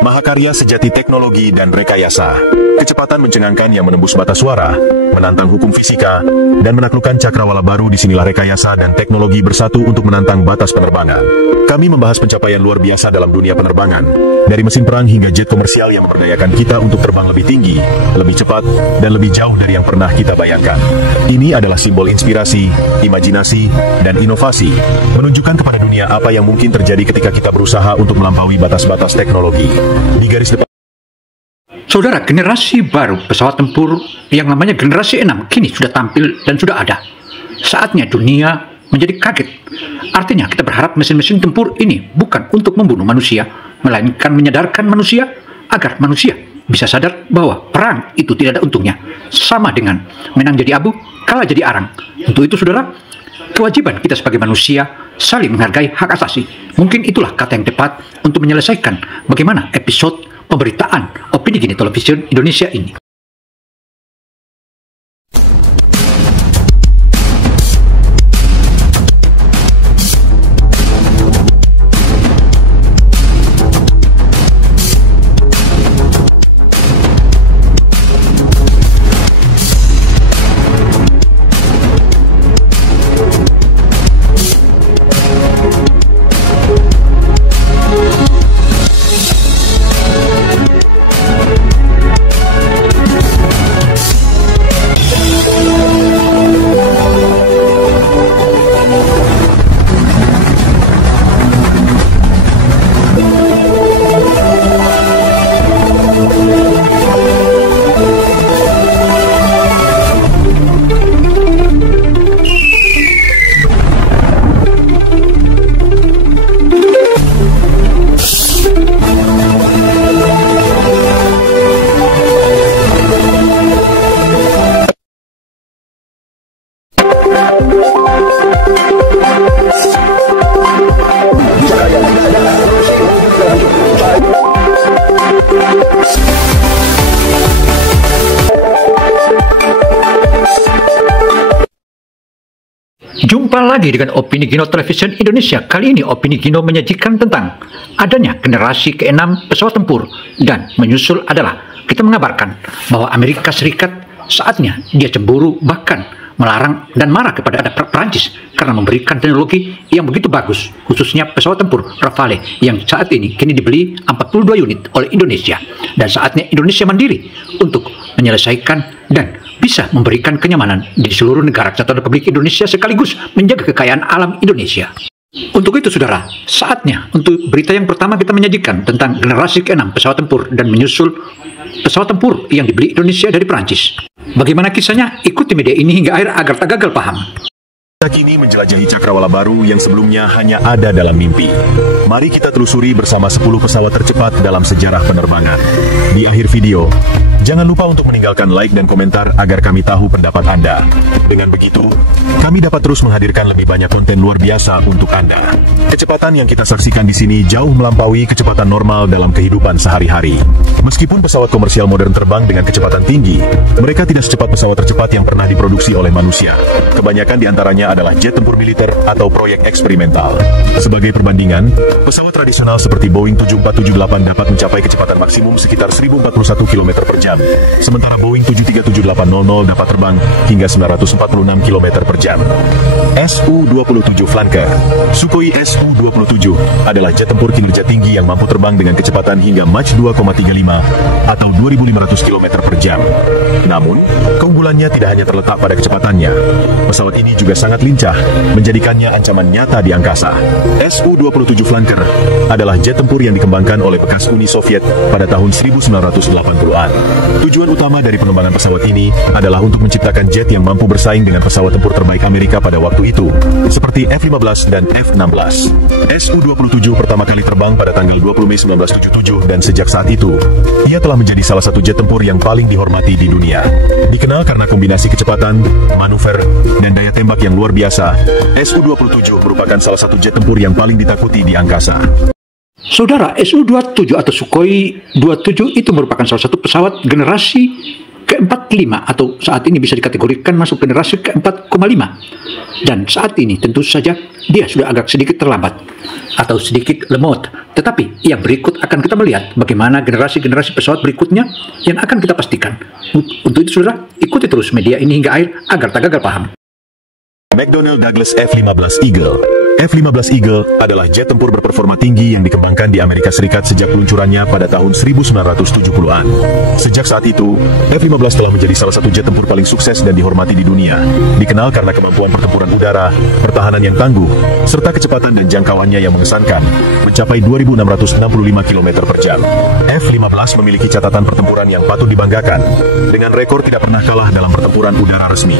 Mahakarya sejati teknologi dan rekayasa. Kecepatan mencengangkan yang menembus batas suara, menantang hukum fisika, dan menaklukkan cakrawala baru. Disinilah rekayasa dan teknologi bersatu untuk menantang batas penerbangan. Kami membahas pencapaian luar biasa dalam dunia penerbangan, dari mesin perang hingga jet komersial yang memperdayakan kita untuk terbang lebih tinggi, lebih cepat, dan lebih jauh dari yang pernah kita bayangkan. Ini adalah simbol inspirasi, imajinasi, dan inovasi, menunjukkan kepada dunia apa yang mungkin terjadi ketika kita berusaha untuk melampaui batas-batas teknologi. Di garis depan, saudara, generasi baru pesawat tempur yang namanya generasi 6 kini sudah tampil dan sudah ada. Saatnya dunia menjadi kaget. Artinya kita berharap mesin-mesin tempur ini bukan untuk membunuh manusia, melainkan menyadarkan manusia agar manusia bisa sadar bahwa perang itu tidak ada untungnya. Sama dengan menang jadi abu, kalah jadi arang. Untuk itu, saudara, kewajiban kita sebagai manusia saling menghargai hak asasi. Mungkin itulah kata yang tepat untuk menyelesaikan bagaimana episode pemberitaan Opini Gini Television Indonesia ini. Jumpa lagi dengan Opini Gino Television Indonesia. Kali ini Opini Gino menyajikan tentang adanya generasi ke-6 pesawat tempur, dan menyusul adalah kita mengabarkan bahwa Amerika Serikat saatnya dia cemburu, bahkan melarang dan marah kepada Perancis karena memberikan teknologi yang begitu bagus, khususnya pesawat tempur Rafale yang saat ini kini dibeli 42 unit oleh Indonesia, dan saatnya Indonesia mandiri untuk menyelesaikan dan bisa memberikan kenyamanan di seluruh negara kesatuan Republik Indonesia sekaligus menjaga kekayaan alam Indonesia. Untuk itu, saudara, saatnya untuk berita yang pertama kita menyajikan tentang generasi ke-6 pesawat tempur dan menyusul pesawat tempur yang dibeli Indonesia dari Perancis. Bagaimana kisahnya? Ikuti media ini hingga akhir agar tak gagal paham. kita kini menjelajahi cakrawala baru yang sebelumnya hanya ada dalam mimpi. Mari kita telusuri bersama 10 pesawat tercepat dalam sejarah penerbangan. Di akhir video, jangan lupa untuk meninggalkan like dan komentar agar kami tahu pendapat Anda. Dengan begitu, kami dapat terus menghadirkan lebih banyak konten luar biasa untuk Anda. Kecepatan yang kita saksikan di sini jauh melampaui kecepatan normal dalam kehidupan sehari-hari. Meskipun pesawat komersial modern terbang dengan kecepatan tinggi, mereka tidak secepat pesawat tercepat yang pernah diproduksi oleh manusia. Kebanyakan di antaranya adalah jet tempur militer atau proyek eksperimental. Sebagai perbandingan, pesawat tradisional seperti Boeing 747-8 dapat mencapai kecepatan maksimum sekitar 1041 km per jam, sementara Boeing 737-800 dapat terbang hingga 946 km per jam. Su-27 Flanker. Sukhoi Su-27 adalah jet tempur kinerja tinggi yang mampu terbang dengan kecepatan hingga Mach 2,35 atau 2.500 km per jam. Namun, keunggulannya tidak hanya terletak pada kecepatannya. Pesawat ini juga sangat lincah, menjadikannya ancaman nyata di angkasa. Su-27 Flanker adalah jet tempur yang dikembangkan oleh bekas Uni Soviet pada tahun 1980-an. Tujuan utama dari pengembangan pesawat ini adalah untuk menciptakan jet yang mampu bersaing dengan pesawat tempur terbaik Amerika pada waktu itu, seperti F-15 dan F-16. Su-27 pertama kali terbang pada tanggal 20 Mei 1977, dan sejak saat itu, ia telah menjadi salah satu jet tempur yang paling dihormati di dunia. Dikenal karena kombinasi kecepatan, manuver, dan daya tembak yang luar biasa, Su-27 merupakan salah satu jet tempur yang paling ditakuti di angkasa. Saudara, Su-27 atau Sukhoi 27 itu merupakan salah satu pesawat generasi ke-45 atau saat ini bisa dikategorikan masuk generasi ke-4,5. Dan saat ini tentu saja dia sudah agak sedikit terlambat atau sedikit lemot. Tetapi yang berikut akan kita melihat bagaimana generasi-generasi pesawat berikutnya yang akan kita pastikan. Untuk itu saudara, ikuti terus media ini hingga akhir agar tak gagal paham. McDonnell Douglas F-15 Eagle. F-15 Eagle adalah jet tempur berperforma tinggi yang dikembangkan di Amerika Serikat sejak peluncurannya pada tahun 1970-an. Sejak saat itu, F-15 telah menjadi salah satu jet tempur paling sukses dan dihormati di dunia. Dikenal karena kemampuan pertempuran udara, pertahanan yang tangguh, serta kecepatan dan jangkauannya yang mengesankan, mencapai 2.665 km per jam. F-15 memiliki catatan pertempuran yang patut dibanggakan, dengan rekor tidak pernah kalah dalam pertempuran udara resmi.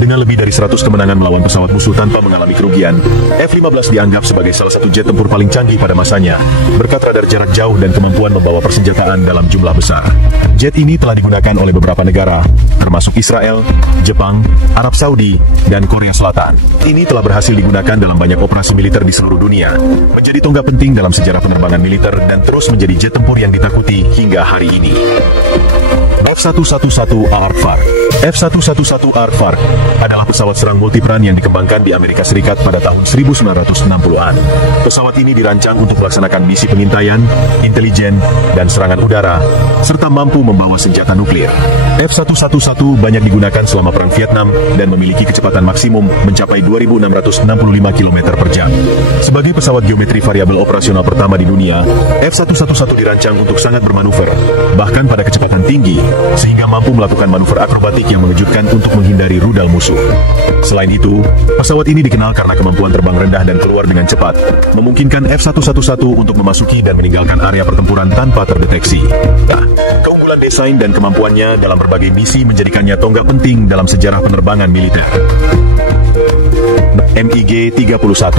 Dengan lebih dari 100 kemenangan melawan pesawat musuh tanpa mengalami kerugian, F-15 dianggap sebagai salah satu jet tempur paling canggih pada masanya, berkat radar jarak jauh dan kemampuan membawa persenjataan dalam jumlah besar. Jet ini telah digunakan oleh beberapa negara, termasuk Israel, Jepang, Arab Saudi, dan Korea Selatan. Ini telah berhasil digunakan dalam banyak operasi militer di seluruh dunia, menjadi tonggak penting dalam sejarah penerbangan militer dan terus menjadi jet tempur yang ditakuti hingga hari ini. F-111 Aardvark. F-111 Aardvark adalah pesawat serang multiperan yang dikembangkan di Amerika Serikat pada tahun 1960-an. Pesawat ini dirancang untuk melaksanakan misi pengintaian, intelijen, dan serangan udara, serta mampu membawa senjata nuklir. F-111 banyak digunakan selama Perang Vietnam dan memiliki kecepatan maksimum mencapai 2.665 km per jam. Sebagai pesawat geometri variabel operasional pertama di dunia, F-111 dirancang untuk sangat bermanuver, bahkan pada kecepatan tinggi, sehingga mampu melakukan manuver akrobatik yang mengejutkan untuk menghindari rudal musuh. Selain itu, pesawat ini dikenal karena kemampuan terbang rendah dan keluar dengan cepat, memungkinkan F-111 untuk memasuki dan meninggalkan area pertempuran tanpa terdeteksi. Nah, keunggulan desain dan kemampuannya dalam berbagai misi menjadikannya tonggak penting dalam sejarah penerbangan militer. MiG-31.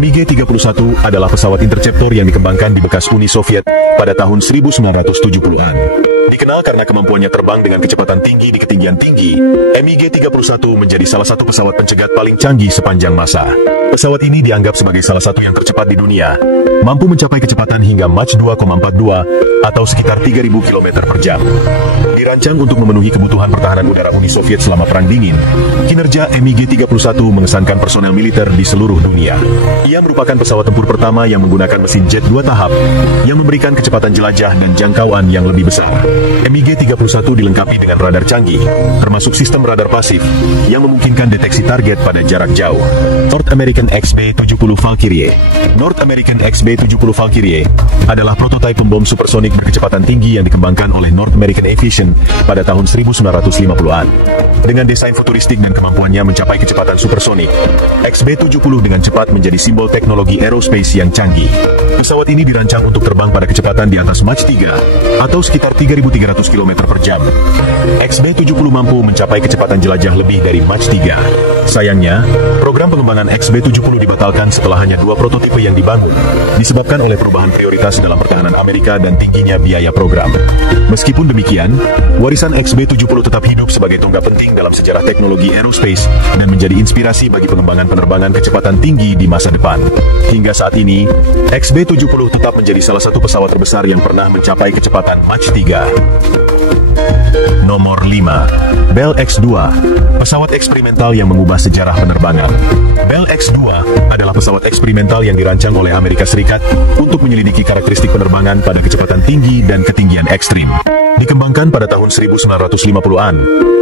MiG-31 adalah pesawat interceptor yang dikembangkan di bekas Uni Soviet pada tahun 1970-an. Dikenal karena kemampuannya terbang dengan kecepatan tinggi di ketinggian tinggi, MiG-31 menjadi salah satu pesawat pencegat paling canggih sepanjang masa. Pesawat ini dianggap sebagai salah satu yang tercepat di dunia, mampu mencapai kecepatan hingga Mach 2,42 atau sekitar 3.000 km per jam. Dirancang untuk memenuhi kebutuhan pertahanan udara Uni Soviet selama Perang Dingin, kinerja MiG-31 mengesankan personel militer di seluruh dunia. Ia merupakan pesawat tempur pertama yang menggunakan mesin jet 2 tahap, yang memberikan kecepatan jelajah dan jangkauan yang lebih besar. MiG-31 dilengkapi dengan radar canggih, termasuk sistem radar pasif, yang memungkinkan deteksi target pada jarak jauh. North American XB-70 Valkyrie. North American XB-70 Valkyrie adalah prototipe pembom supersonik berkecepatan tinggi yang dikembangkan oleh North American Aviation pada tahun 1950-an. Dengan desain futuristik dan kemampuannya mencapai kecepatan supersonik, XB-70 dengan cepat menjadi simbol teknologi aerospace yang canggih. Pesawat ini dirancang untuk terbang pada kecepatan di atas Mach 3 atau sekitar 3.300 km per jam. XB-70 mampu mencapai kecepatan jelajah lebih dari Mach 3. Sayangnya, program pengembangan XB-70 dibatalkan setelah hanya 2 prototipe yang dibangun, disebabkan oleh perubahan prioritas dalam pertahanan Amerika dan tingginya biaya program. Meskipun demikian, warisan XB-70 tetap hidup sebagai tonggak penting dalam sejarah teknologi aerospace dan menjadi inspirasi bagi pengembangan penerbangan kecepatan tinggi di masa depan. Hingga saat ini, XB-70 tetap menjadi salah satu pesawat terbesar yang pernah mencapai kecepatan Mach 3. Nomor 5. Bell X-2, pesawat eksperimental yang mengubah sejarah penerbangan. Bell X-2 adalah pesawat eksperimental yang dirancang oleh Amerika Serikat untuk menyelidiki karakteristik penerbangan pada kecepatan tinggi dan ketinggian ekstrim. Dikembangkan pada tahun 1950-an,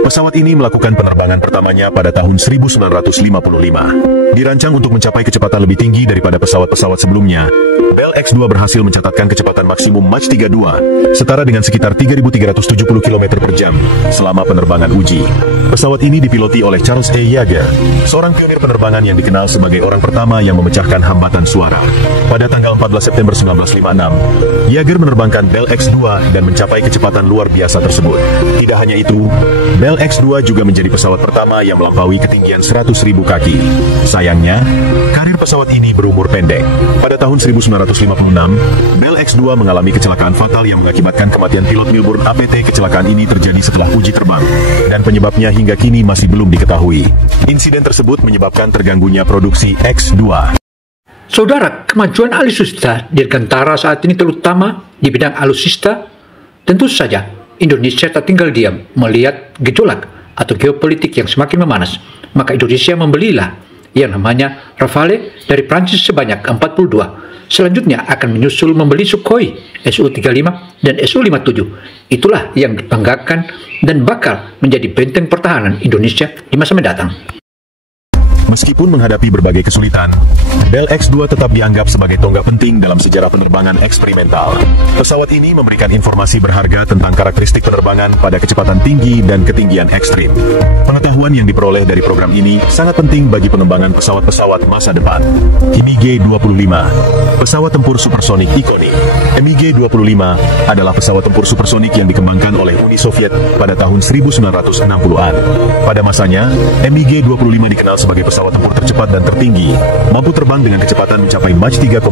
pesawat ini melakukan penerbangan pertamanya pada tahun 1955. Dirancang untuk mencapai kecepatan lebih tinggi daripada pesawat-pesawat sebelumnya, Bell X-2 berhasil mencatatkan kecepatan maksimum Mach 32, setara dengan sekitar 3.370 km per jam, selama penerbangan uji. Pesawat ini dipiloti oleh Charles A. Yeager, seorang pionir penerbangan yang dikenal sebagai orang pertama yang memecahkan hambatan suara. Pada tanggal 14 September 1956, Yeager menerbangkan Bell X-2 dan mencapai kecepatan luar biasa tersebut. Tidak hanya itu, Bell X-2 juga menjadi pesawat pertama yang melampaui ketinggian 100.000 kaki. Sayangnya, karir pesawat ini berumur pendek. Pada tahun 1956, Bell X-2 mengalami kecelakaan fatal yang mengakibatkan kematian pilot Milburn APT. Kecelakaan ini terjadi setelah uji terbang, dan penyebabnya hingga kini masih belum diketahui. Insiden tersebut menyebabkan terganggunya produksi X-2. Saudara, kemajuan alutsista dirgantara saat ini terutama di bidang alutsista tentu saja Indonesia tak tinggal diam melihat gejolak atau geopolitik yang semakin memanas, maka Indonesia membelilah yang namanya Rafale dari Prancis sebanyak 42. Selanjutnya akan menyusul membeli Sukhoi Su-35 dan Su-57. Itulah yang dibanggakan dan bakal menjadi benteng pertahanan Indonesia di masa mendatang. Meskipun menghadapi berbagai kesulitan, Bell X-2 tetap dianggap sebagai tonggak penting dalam sejarah penerbangan eksperimental. Pesawat ini memberikan informasi berharga tentang karakteristik penerbangan pada kecepatan tinggi dan ketinggian ekstrim. Pengetahuan yang diperoleh dari program ini sangat penting bagi pengembangan pesawat-pesawat masa depan. MiG-25, pesawat tempur supersonik ikonik. MiG-25 adalah pesawat tempur supersonik yang dikembangkan oleh Uni Soviet pada tahun 1960-an. Pada masanya, MiG-25 dikenal sebagai pesawat tempur tercepat dan tertinggi, mampu terbang dengan kecepatan mencapai Mach 3,2,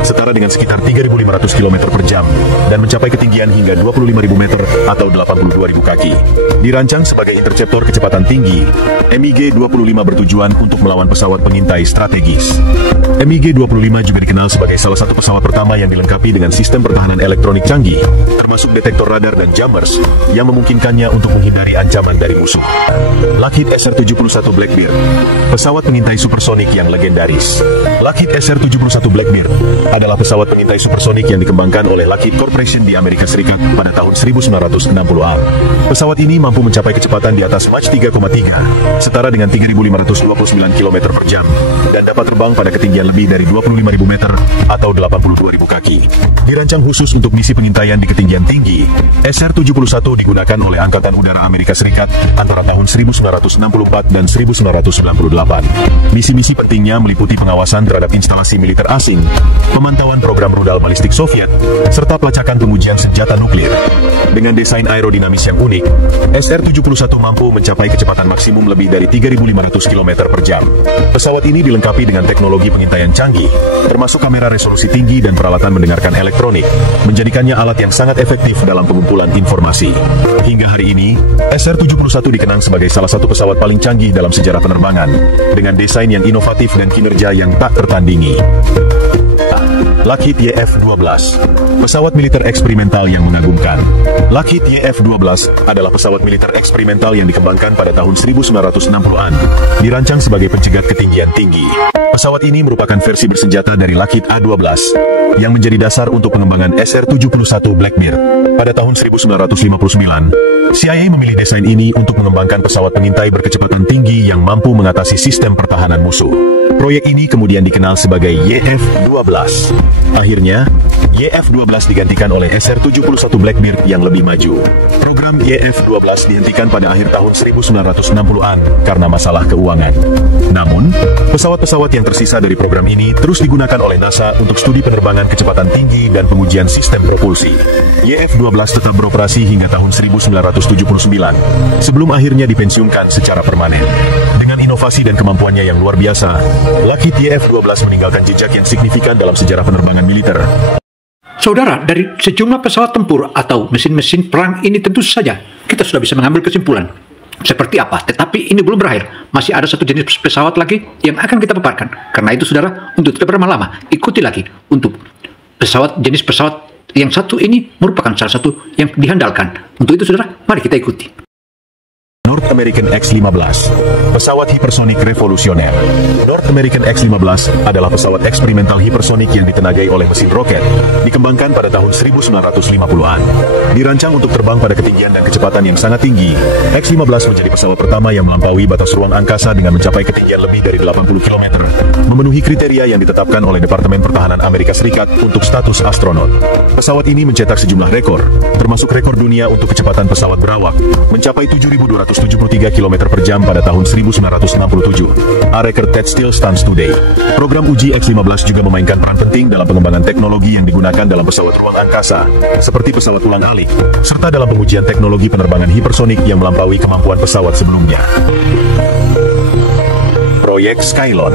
setara dengan sekitar 3.500 km per jam, dan mencapai ketinggian hingga 25.000 meter atau 82.000 kaki. Dirancang sebagai interceptor kecepatan tinggi, MiG-25 bertujuan untuk melawan pesawat pengintai strategis. MiG-25 juga dikenal sebagai salah satu pesawat pertama yang dilengkapi dengan sistem pertahanan elektronik canggih, termasuk detektor radar dan jammers, yang memungkinkannya untuk menghindari ancaman dari musuh. Lockheed SR-71 Blackbird, pesawat pengintai supersonik yang legendaris. Lockheed SR-71 Blackbird adalah pesawat pengintai supersonik yang dikembangkan oleh Lockheed Corporation di Amerika Serikat pada tahun 1960-an. Pesawat ini mampu mencapai kecepatan di atas Mach 3,3, setara dengan 3.529 km per jam, dan dapat terbang pada ketinggian lebih dari 25.000 meter atau 82.000 kaki. Dirancang khusus untuk misi pengintaian di ketinggian tinggi, SR-71 digunakan oleh Angkatan Udara Amerika Serikat antara tahun 1964 dan 1998. Misi-misi pentingnya meliputi pengawasan terhadap instalasi militer asing, pemantauan program rudal balistik Soviet, serta pelacakan pengujian senjata nuklir. Dengan desain aerodinamis yang unik, SR-71 mampu mencapai kecepatan maksimum lebih dari 3.500 km per jam. Pesawat ini dilengkapi dengan teknologi pengintaian canggih, termasuk kamera resolusi tinggi dan peralatan mendengarkan elektronik, menjadikannya alat yang sangat efektif dalam pengumpulan informasi. Hingga hari ini, SR-71 dikenang sebagai salah satu pesawat paling canggih dalam sejarah penerbangan, dengan desain yang inovatif dan kinerja yang tak tertandingi. Lockheed YF-12, pesawat militer eksperimental yang mengagumkan. Lockheed YF-12 adalah pesawat militer eksperimental yang dikembangkan pada tahun 1960-an, dirancang sebagai pencegat ketinggian tinggi. Pesawat ini merupakan versi bersenjata dari Lockheed A-12, yang menjadi dasar untuk pengembangan SR-71 Blackbird. Pada tahun 1959, CIA memilih desain ini untuk mengembangkan pesawat pengintai berkecepatan tinggi yang mampu mengatasi sistem pertahanan musuh. Proyek ini kemudian dikenal sebagai YF-12. Akhirnya, YF-12 digantikan oleh SR-71 Blackbird yang lebih maju. Program YF-12 dihentikan pada akhir tahun 1960-an karena masalah keuangan. Namun, pesawat-pesawat yang tersisa dari program ini terus digunakan oleh NASA untuk studi penerbangan kecepatan tinggi dan pengujian sistem propulsi. YF-12 tetap beroperasi hingga tahun 1979, sebelum akhirnya dipensiunkan secara permanen. Dengan inovasi dan kemampuannya yang luar biasa, Lockheed YF-12 meninggalkan jejak yang signifikan dalam sejarah penerbangan militer. Saudara, dari sejumlah pesawat tempur atau mesin-mesin perang ini tentu saja kita sudah bisa mengambil kesimpulan seperti apa, tetapi ini belum berakhir. Masih ada satu jenis pesawat lagi yang akan kita paparkan. Karena itu saudara, untuk tidak berlama-lama, ikuti lagi untuk jenis pesawat yang satu ini merupakan salah satu yang dihandalkan. Untuk itu saudara, mari kita ikuti. North American X-15, pesawat hipersonik revolusioner. North American X-15 adalah pesawat eksperimental hipersonik yang ditenagai oleh mesin roket, dikembangkan pada tahun 1950-an. Dirancang untuk terbang pada ketinggian dan kecepatan yang sangat tinggi, X-15 menjadi pesawat pertama yang melampaui batas ruang angkasa dengan mencapai ketinggian lebih dari 80 km, memenuhi kriteria yang ditetapkan oleh Departemen Pertahanan Amerika Serikat untuk status astronot. Pesawat ini mencetak sejumlah rekor, termasuk rekor dunia untuk kecepatan pesawat berawak, mencapai 7.273 km per jam pada tahun 1967. A record that still stands today. Program uji X-15 juga memainkan peran penting dalam pengembangan teknologi yang digunakan dalam pesawat ruang angkasa, seperti pesawat ulang-alik, serta dalam pengujian teknologi penerbangan hipersonik yang melampaui kemampuan pesawat sebelumnya. Proyek Skylon.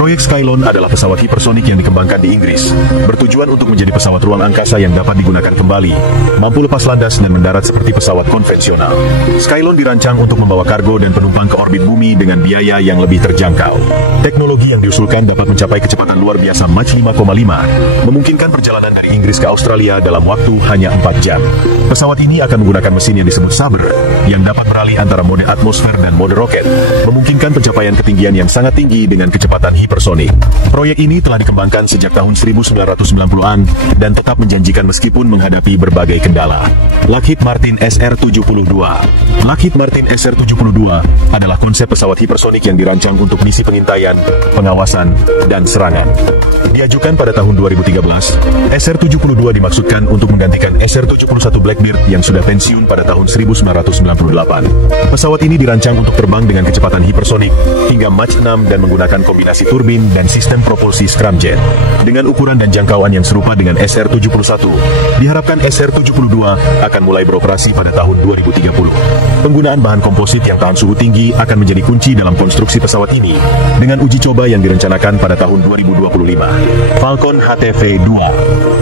Proyek Skylon adalah pesawat hipersonik yang dikembangkan di Inggris, bertujuan untuk menjadi pesawat ruang angkasa yang dapat digunakan kembali, mampu lepas landas dan mendarat seperti pesawat konvensional. Skylon dirancang untuk membawa kargo dan penumpang ke orbit bumi dengan biaya yang lebih terjangkau. Teknologi yang diusulkan dapat mencapai kecepatan luar biasa Mach 5,5, memungkinkan perjalanan dari Inggris ke Australia dalam waktu hanya 4 jam. Pesawat ini akan menggunakan mesin yang disebut Sabre, yang dapat beralih antara mode atmosfer dan mode roket, memungkinkan pencapaian ketinggian yang sangat tinggi dengan kecepatan hipersonik. Proyek ini telah dikembangkan sejak tahun 1990-an dan tetap menjanjikan meskipun menghadapi berbagai kendala. Lockheed Martin SR-72. Lockheed Martin SR-72 adalah konsep pesawat hipersonik yang dirancang untuk misi pengintaian, pengawasan, dan serangan. Diajukan pada tahun 2013, SR-72 dimaksudkan untuk menggantikan SR-71 Blackbird yang sudah pensiun pada tahun 1998. Pesawat ini dirancang untuk terbang dengan kecepatan hipersonik hingga Mach 6 dan menggunakan kombinasi turbin dan sistem propulsi scramjet. Dengan ukuran dan jangkauan yang serupa dengan SR-71, diharapkan SR-72 akan mulai beroperasi pada tahun 2030. Penggunaan bahan komposit yang tahan suhu tinggi akan menjadi kunci dalam konstruksi pesawat ini, dengan uji coba yang direncanakan pada tahun 2025. Falcon HTV-2.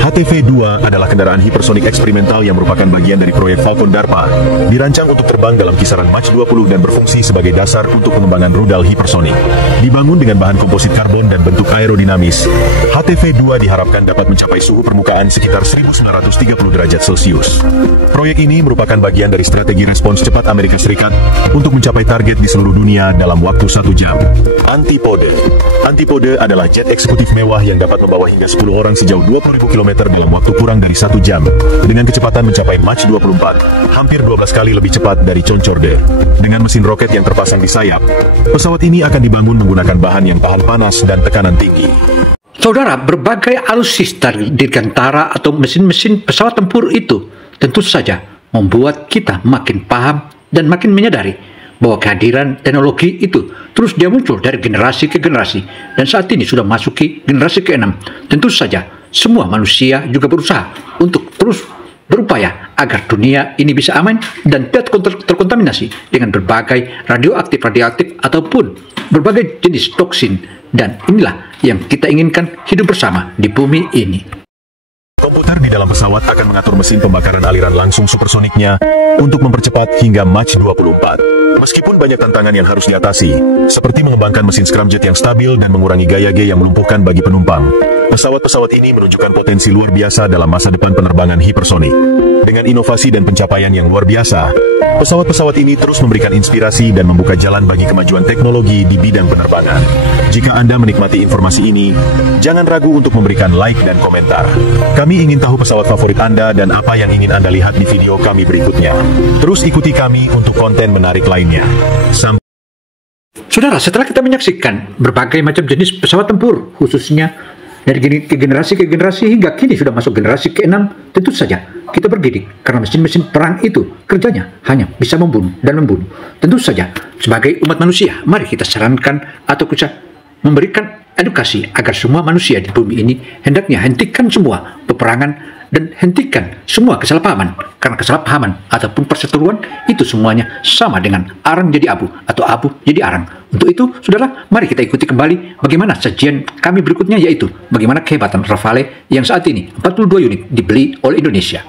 HTV-2 adalah kendaraan hipersonik eksperimental yang merupakan bagian dari proyek Falcon DARPA, dirancang untuk terbang dalam kisaran Mach 20 dan berfungsi sebagai dasar untuk pengembangan rudal hipersonik. Dibangun dengan bahan komposit karbon dan bentuk aerodinamis, HTV-2 diharapkan dapat mencapai suhu permukaan sekitar 1930 derajat Celcius. Proyek ini merupakan bagian dari strategi respons cepat Amerika Serikat untuk mencapai target di seluruh dunia dalam waktu 1 jam. Antipode. Antipode adalah jet eksekutif mewah yang dapat membawa hingga 10 orang sejauh 20.000 km dalam waktu kurang dari 1 jam, dengan kecepatan mencapai Mach 24, hampir 12 kali lebih cepat dari Concorde. Dengan mesin roket yang terpasang di sayap, pesawat ini akan dibangun menggunakan bahan yang tahan panas dan tekanan tinggi. Saudara, berbagai alutsista dirgantara atau mesin-mesin pesawat tempur itu tentu saja membuat kita makin paham dan makin menyadari bahwa kehadiran teknologi itu terus dia muncul dari generasi ke generasi dan saat ini sudah masuki generasi ke-6. Tentu saja semua manusia juga berusaha untuk terus berupaya agar dunia ini bisa aman dan tidak terkontaminasi dengan berbagai radioaktif ataupun berbagai jenis toksin, dan inilah yang kita inginkan hidup bersama di bumi ini. Komputer di dalam pesawat akan mengatur mesin pembakaran aliran langsung supersoniknya untuk mempercepat hingga Mach 24. Meskipun banyak tantangan yang harus diatasi, seperti mengembangkan mesin scramjet yang stabil dan mengurangi gaya G yang melumpuhkan bagi penumpang, pesawat-pesawat ini menunjukkan potensi luar biasa dalam masa depan penerbangan hipersonik. Dengan inovasi dan pencapaian yang luar biasa, pesawat-pesawat ini terus memberikan inspirasi dan membuka jalan bagi kemajuan teknologi di bidang penerbangan. Jika Anda menikmati informasi ini, jangan ragu untuk memberikan like dan komentar. Kami ingin tahu pesawat favorit Anda dan apa yang ingin Anda lihat di video kami berikutnya. Terus ikuti kami untuk konten menarik lainnya. Saudara, setelah kita menyaksikan berbagai macam jenis pesawat tempur, khususnya dari generasi ke generasi hingga kini sudah masuk generasi ke-6, tentu saja kita bergidik karena mesin-mesin perang itu kerjanya hanya bisa membunuh dan membunuh. Tentu saja sebagai umat manusia, mari kita sarankan atau kita memberikan edukasi agar semua manusia di bumi ini hendaknya hentikan semua peperangan dan hentikan semua kesalahpahaman, karena kesalahpahaman ataupun perseteruan itu semuanya sama dengan arang jadi abu atau abu jadi arang. Untuk itu, saudara, mari kita ikuti kembali bagaimana sajian kami berikutnya, yaitu bagaimana kehebatan Rafale yang saat ini 42 unit dibeli oleh Indonesia.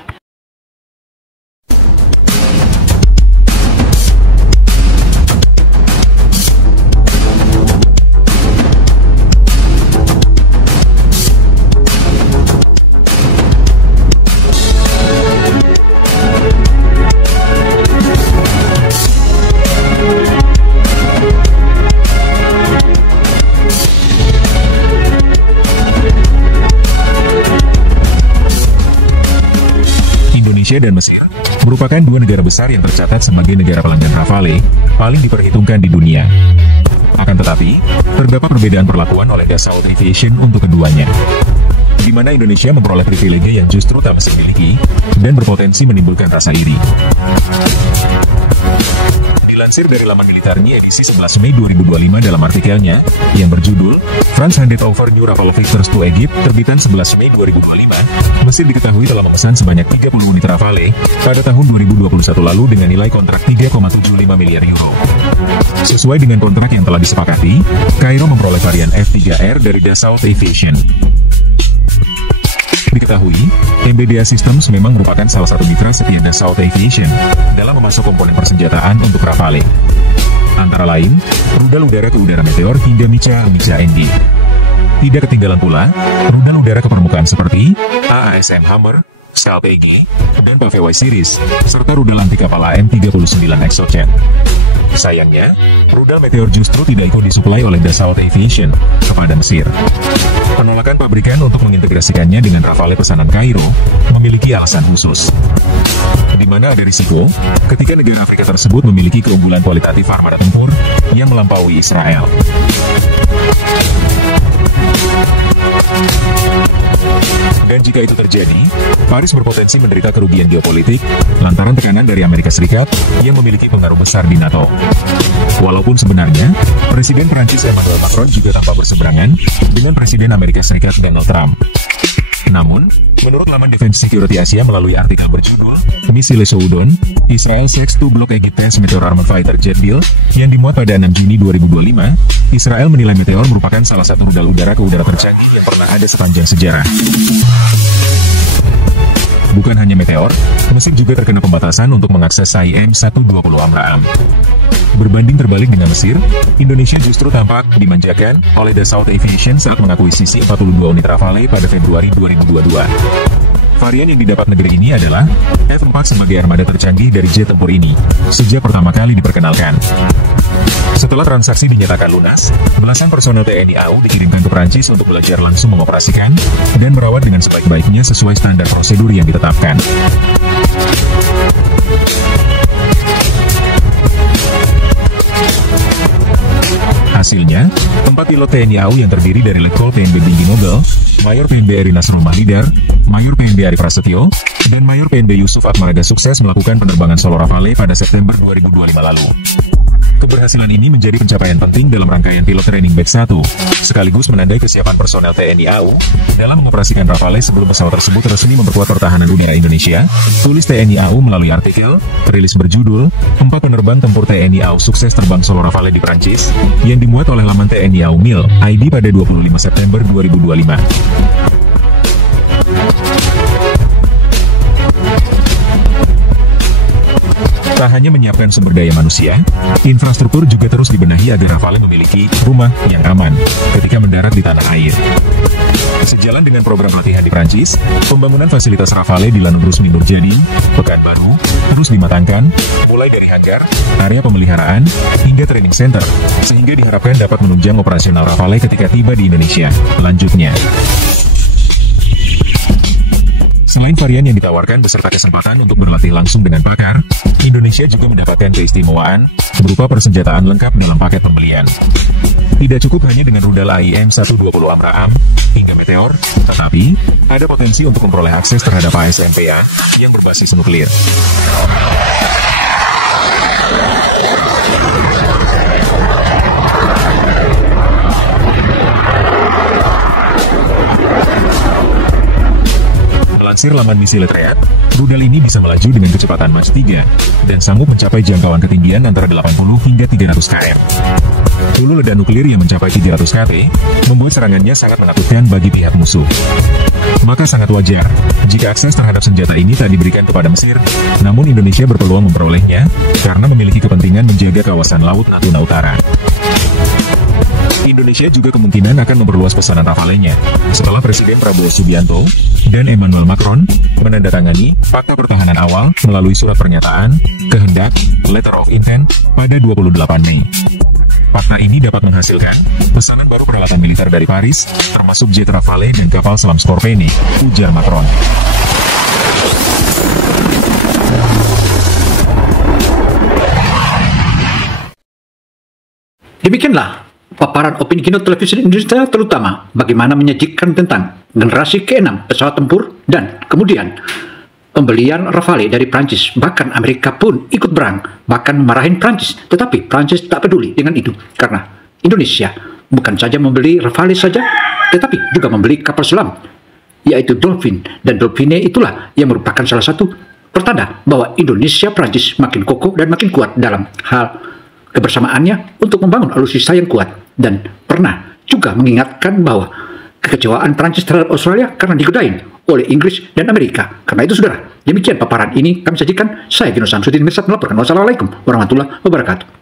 Indonesia dan Mesir merupakan dua negara besar yang tercatat sebagai negara pelanggan Rafale paling diperhitungkan di dunia. Akan tetapi, terdapat perbedaan perlakuan oleh Dassault Aviation untuk keduanya, di mana Indonesia memperoleh privilege yang justru tak Mesir miliki dan berpotensi menimbulkan rasa iri. Dilansir dari laman militernya edisi 11 Mei 2025 dalam artikelnya yang berjudul France Handed Over New Rafale Fighters to Egypt, terbitan 11 Mei 2025, Mesir diketahui telah memesan sebanyak 30 unit Rafale pada tahun 2021 lalu dengan nilai kontrak 3,75 miliar euro. Sesuai dengan kontrak yang telah disepakati, Kairo memperoleh varian F-3R dari Dassault Aviation. Diketahui, MBDA Systems memang merupakan salah satu mitra setia Dassault Aviation dalam memasok komponen persenjataan untuk Rafale. Antara lain, rudal udara ke udara Meteor hingga Mica ND. Tidak ketinggalan pula, rudal udara ke permukaan seperti AASM Hammer, Stealth AG, dan Paveway Series, serta rudal anti kapal AM-39 Exocet. Sayangnya, rudal Meteor justru tidak ikut disuplai oleh Dassault Aviation kepada Mesir. Penolakan pabrikan untuk mengintegrasikannya dengan Rafale pesanan Kairo memiliki alasan khusus, di mana ada risiko ketika negara Afrika tersebut memiliki keunggulan kualitatif armada tempur yang melampaui Israel. Dan jika itu terjadi, Paris berpotensi menderita kerugian geopolitik lantaran tekanan dari Amerika Serikat yang memiliki pengaruh besar di NATO. Walaupun sebenarnya, Presiden Prancis Emmanuel Macron juga tampak berseberangan dengan Presiden Amerika Serikat Donald Trump. Namun, menurut laman Defense Security Asia melalui artikel berjudul Missile Soudon, Israel seeks to block Egypt's Meteor Armored Fighter Jet Deal yang dimuat pada 6 Juni 2025, Israel menilai Meteor merupakan salah satu rudal udara ke udara tercanggih yang pernah ada sepanjang sejarah. Bukan hanya Meteor, Mesir juga terkena pembatasan untuk mengakses IM-120 Abraham. Berbanding terbalik dengan Mesir, Indonesia justru tampak dimanjakan oleh Dassault Aviation saat mengakuisisi 42 unit Rafale pada Februari 2022. Varian yang didapat negeri ini adalah F-4 sebagai armada tercanggih dari jet tempur ini sejak pertama kali diperkenalkan. Setelah transaksi dinyatakan lunas, belasan personel TNI AU dikirimkan ke Prancis untuk belajar langsung mengoperasikan dan merawat dengan sebaik-baiknya sesuai standar prosedur yang ditetapkan. Hasilnya, 4 pilot TNI AU yang terdiri dari Letkol PNB Dinggi Nobel, Mayor PNB Erinas Romah Lidar, Mayor PNB Ari Prasetyo, dan Mayor PNB Yusuf Atmaraga sukses melakukan penerbangan solo Rafale pada September 2025 lalu. Keberhasilan ini menjadi pencapaian penting dalam rangkaian pilot training batch 1, sekaligus menandai kesiapan personel TNI AU dalam mengoperasikan Rafale sebelum pesawat tersebut resmi memperkuat pertahanan udara Indonesia, tulis TNI AU melalui artikel, rilis berjudul, 4 penerbang tempur TNI AU sukses terbang solo Rafale di Prancis, yang dimuat oleh laman TNI AU Mil, ID pada 25 September 2025. Tak hanya menyiapkan sumber daya manusia, infrastruktur juga terus dibenahi agar Rafale memiliki rumah yang aman ketika mendarat di tanah air. Sejalan dengan program latihan di Prancis, pembangunan fasilitas Rafale di Lanut Rusmi Nurjadi, Pekanbaru, terus dimatangkan, mulai dari hangar, area pemeliharaan, hingga training center, sehingga diharapkan dapat menunjang operasional Rafale ketika tiba di Indonesia. Lanjutnya, selain varian yang ditawarkan beserta kesempatan untuk berlatih langsung dengan pakar, Indonesia juga mendapatkan keistimewaan berupa persenjataan lengkap dalam paket pembelian. Tidak cukup hanya dengan rudal IM-120 Abraham hingga Meteor, tetapi ada potensi untuk memperoleh akses terhadap ASMPA yang berbasis nuklir. Melansir laman Misiletreat, rudal ini bisa melaju dengan kecepatan Mach 3 dan sanggup mencapai jangkauan ketinggian antara 80 hingga 300 km. Hulu ledak nuklir yang mencapai 300 kT membuat serangannya sangat menakutkan bagi pihak musuh. Maka sangat wajar jika akses terhadap senjata ini tak diberikan kepada Mesir, namun Indonesia berpeluang memperolehnya karena memiliki kepentingan menjaga kawasan Laut Natuna Utara. Indonesia juga kemungkinan akan memperluas pesanan Rafale-nya setelah Presiden Prabowo Subianto dan Emmanuel Macron menandatangani Fakta Pertahanan Awal melalui surat pernyataan kehendak Letter of Intent pada 28 Mei. Fakta ini dapat menghasilkan pesanan baru peralatan militer dari Paris, termasuk jet Rafale dan kapal selam Skorpene, ujar Macron. Demikianlah paparan opini Kino Televisi Indonesia, terutama bagaimana menyajikan tentang generasi ke-6 pesawat tempur dan kemudian pembelian Rafale dari Prancis. Bahkan Amerika pun ikut berang, bahkan marahin Prancis. Tetapi Prancis tak peduli dengan itu, karena Indonesia bukan saja membeli Rafale saja, tetapi juga membeli kapal selam, yaitu Dolphin. Dan Dolphine itulah yang merupakan salah satu pertanda bahwa Indonesia Prancis makin kokoh dan makin kuat dalam hal kebersamaannya untuk membangun alutsista yang kuat. Dan pernah juga mengingatkan bahwa kekecewaan Prancis terhadap Australia karena digodain oleh Inggris dan Amerika. Karena itu, saudara, demikian paparan ini kami sajikan. Saya Gino Samsudin Mirsad melaporkan. Wassalamualaikum warahmatullahi wabarakatuh.